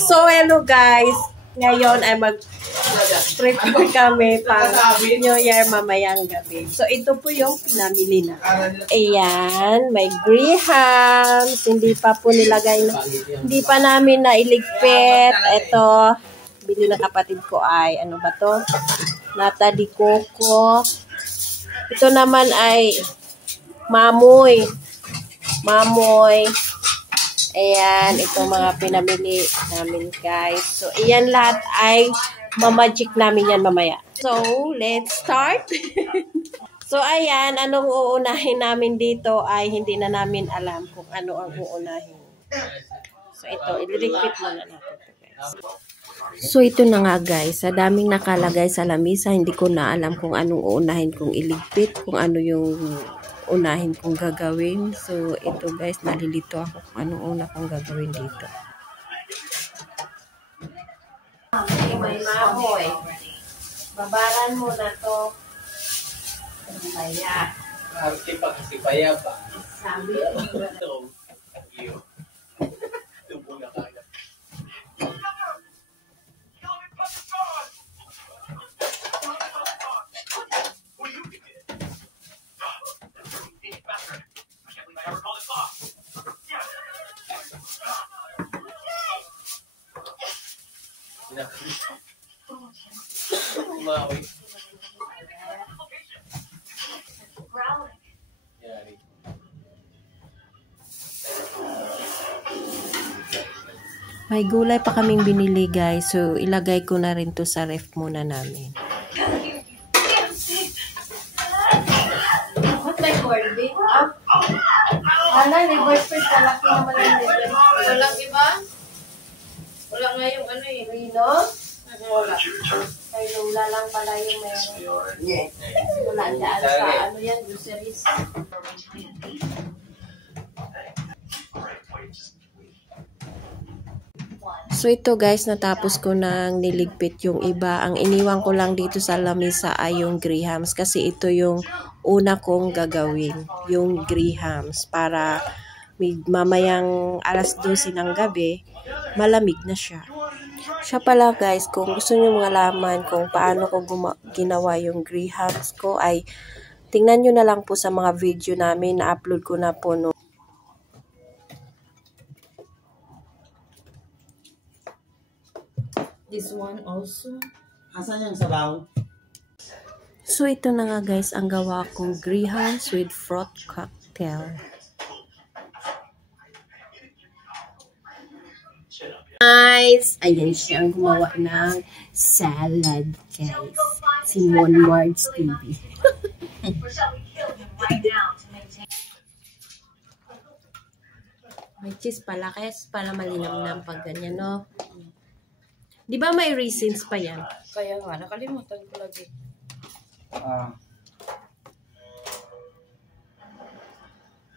So, hello guys. Ngayon ay mag-prepare kami pang New Year mamayang gabi. So, ito po yung pinamili na. Ayan, may grahams. Hindi pa po nilagay. Hindi pa namin nailigpit. Ito, bili ng kapatid ko ay, ano ba to? Nata di coco. Ito naman ay mamoy. Mamoy. Ayan, itong mga pinamili namin guys. So, iyan lahat ay mamagic namin yan mamaya. So, let's start. So, ayan, anong uunahin namin dito ay hindi na namin alam kung ano ang uunahin. So, ito, ililigpit muna natin ito guys. So, ito na nga guys. Sa daming nakalagay sa lamisa, hindi ko na alam kung anong uunahin kong iligpit, kung ano yung unahin kong gagawin. So, ito guys, nalilito ako kung anong una kong gagawin dito. May mahoy. Babaran mo na to. Kaya. Arte pa kasi paya pa. Sabi ko. Tubo na kaya. Umawi. May gulay pa kaming binili guys. So, ilagay ko na rin to sa ref muna namin. What my corned beef? Ano, liver fish. Malaki naman yung liver. Walang iba? Wala nga yung ano eh. Rino? Wala. Ay, lula lang pala yung meron. Yes. Wala dyan sa ano yan, groceries. So ito guys, natapos ko nang niligpit yung iba. Ang iniwan ko lang dito sa lamisa ay yung grahams. Kasi ito yung una kong gagawin. Yung grahams. Para mamayang alas 12 ng gabi, malamig na siya. Siya pala guys, kung gusto nyo malaman kung paano ko ginawa yung grahams ko ay tingnan nyo na lang po sa mga video namin na upload ko na po no. This one also. Asan yung sabaw? So ito na nga guys, ang gawa kong grahams with fruit cocktail. Guys, ayan siya ang gumawa ng salad, guys. Si Monmards TV. May cheese pala, kaya pala malinamnam pag ganyan, no? Di ba may raisins pa yan? Kaya nga, nakalimutan ko lagi.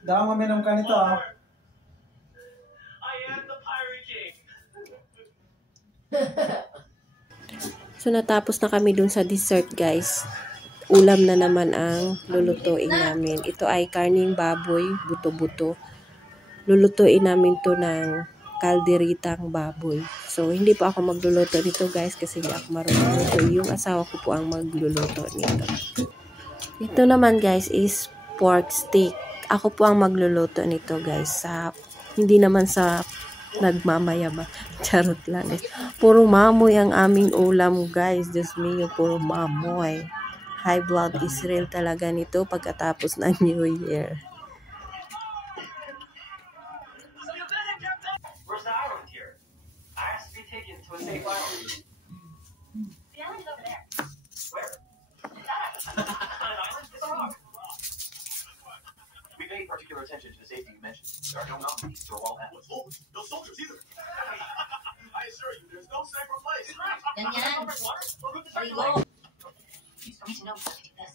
Daw maminom ka nito ah. So, natapos na kami dun sa dessert, guys. Ulam na naman ang lulutuin namin. Ito ay karning baboy, buto-buto. Lulutuin namin to ng kalderitang baboy. So, hindi pa ako magluluto nito, guys, kasi hindi ako marunong luto. Yung asawa ko po ang magluluto nito. Ito naman, guys, is pork steak. Ako po ang magluluto nito, guys. Hindi naman sa nagmamayabang. Charot lang guys. Puro mamoy ang aming ulam guys. Diyos mio, puro mamoy. High blood is real talaga nito pagkatapos ng New Year. Pay particular attention to the safety you mentioned. There are no mountains or wall atlas. No soldiers either. I assure you, there's no safer place. Ganyan. Rigo. Please don't know this.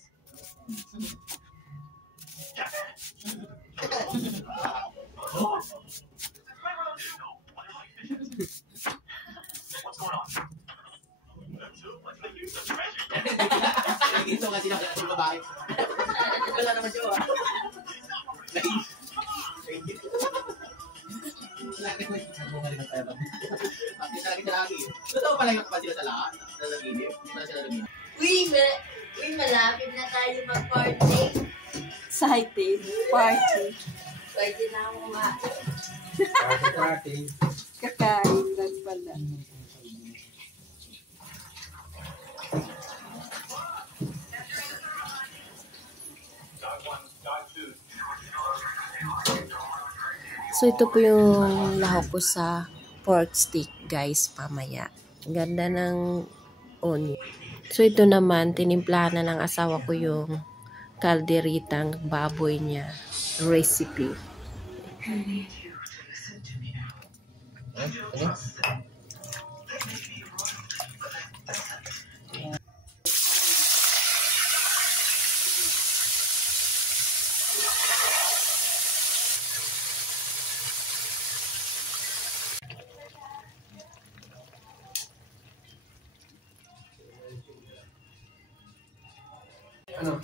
What's going on? Ito kasi nakakita babae. Wala naman siya. Nakita malayo pa sila sa lahat? Nalagilip? Wala sila nalagilip? Uy, malapit na tayo mag-party. Excited. Party. Pwede na ako Party. Kakain lang pala. So, ito po yung lahok ko sa pork stick, guys, pamaya. Ganda ng onion. So, ito naman, tinimplahan na ng asawa ko yung kalderitang baboy niya recipe. Ano?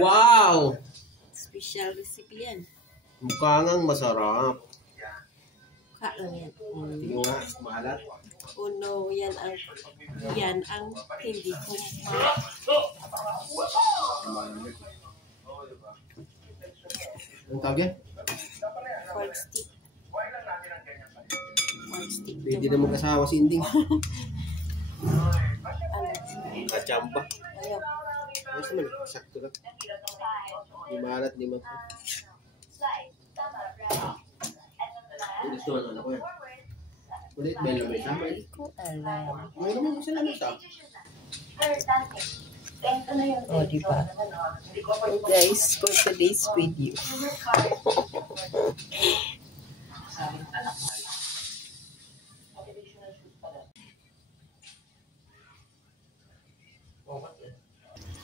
Wow! Special recipe yan. Mukha ngang masarap. Mukha lang yan. Yung nga, maalat. Oh no, yan ang hindi ko Ang tawag yan? pork stick. Pork stick. Pwede na mag-asawa si Inding. Kachamba. Ayaw. Ayos naman, sakto lang. Di maalat, di mata. Gusto na ako yan. Ulit, may lamay sama eh. Hindi ko alam. May naman ko sila nasa. Oh, diba? So guys, for today's video.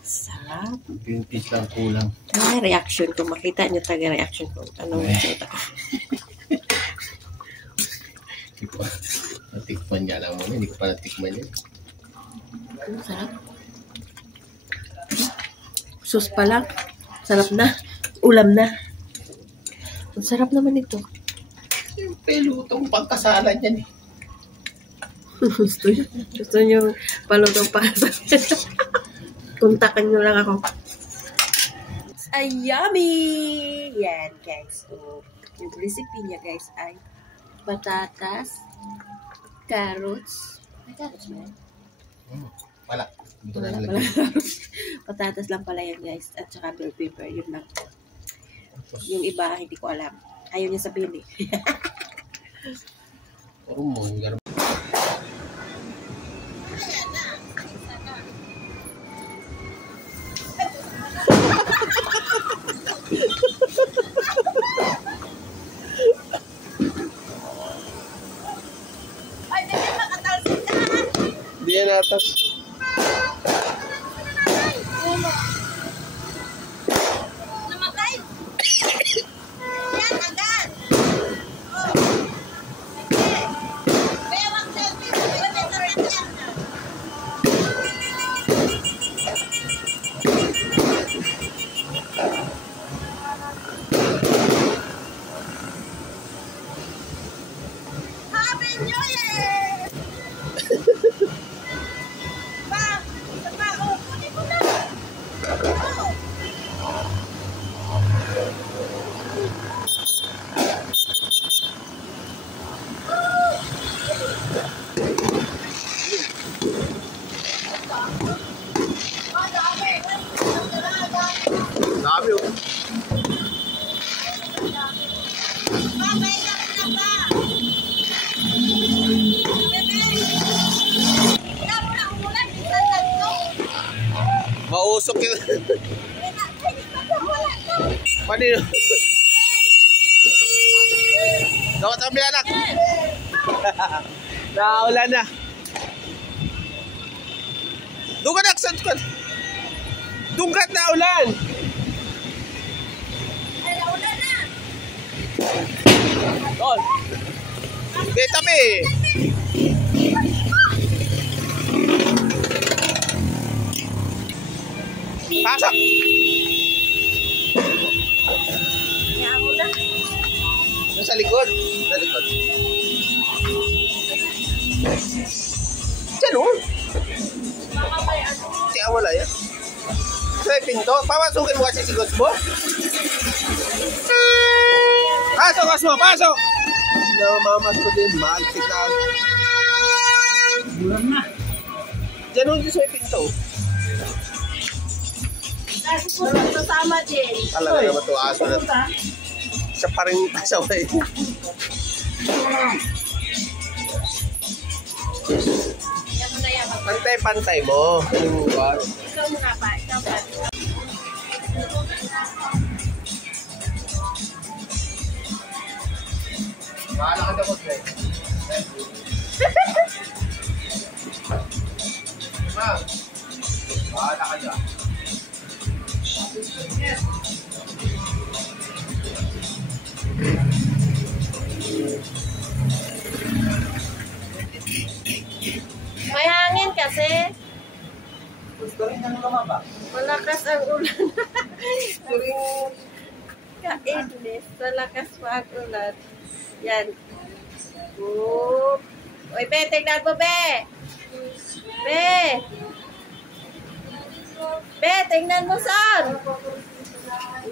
Sarap. Yung piece lang kulang. Taga reaction ko. Makita nyo taga reaction ko. Anong resulta ko? Natikman niya lang muna. Hindi ko pa natikman yan. Sarap. Sus pa lang. Sarap na. Ulam na. Ang sarap naman ito. Siyempre, lutong pagkasalan yan eh. Gusto nyo palutong pagkasalan. Kontakan nyo lang ako. Ay, yummy! Yan, guys. So, yung recipe niya, guys, ay patatas, carrots. May carrots ba yan? Wala. Dito na Wala nalagay. patatas lang pala yan, guys. At saka bell pepper. Yun lang. Yung iba, hindi ko alam. Ayaw niya sabihin eh. Puro mo. Hindi yan atas. Namatay! Yan, agad! Bewang selfie sa kilometer yan yan. Happy New Year! Kunin mo na! Dami oh. Mausok yun. Paano yun? Dapat kami anak. Naulan na. Doon ka naksan ka. Dungkat na ulan. Doon. Betabi. Pasok. Sa likod. Sa likod. Diyan o. Kaya wala yan. Sa pinto. Papasukin mo kasi si Gosbo. Pasok, Gosbo, pasok! Namamas ko din, maltik na. Bulan na. Diyan o, sa pinto. Kasama din. Talaga naman ito, aso na. Siya pa rin pasaway. Yan mo na yan. Pantay-pantay mo. Ikaw muna pa. Ikaw pa. Bahala ka dapat eh. Ma'am, bahala ka dyan. May hangin kasi. Gusto rin ka nung ba? Malakas ang ulan. Kainis. Malakas pa ang ulan. Yan. Oop. Uy, Be, tignan mo, Be. Be. Be, tignan mo, son.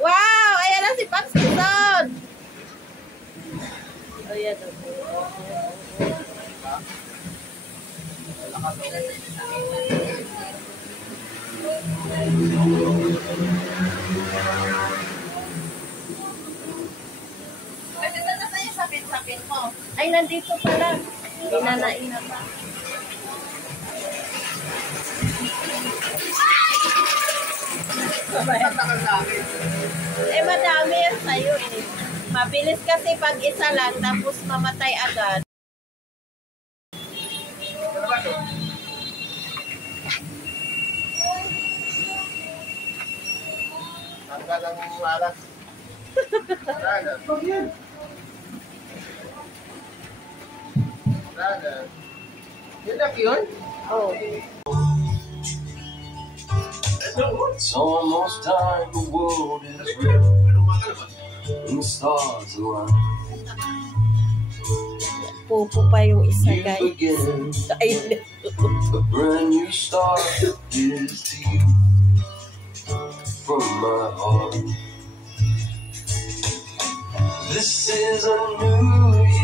Wow! Ayan na si Paxi, son. Ayan. Pwede na na tayo sapin-sapin mo. Ay, nandito pala. Inanain na pa. Eh, madami yan sa'yo eh. Mabilis kasi pag isa lang, tapos mamatay agad. Tanggal ang alas. Rana. Rana. Yun na yun? Oh. It's almost time the world is real and the stars align. Pupo pa yung isa, You guys. begin Ay, a brand new start is to you from my heart. This is a new year.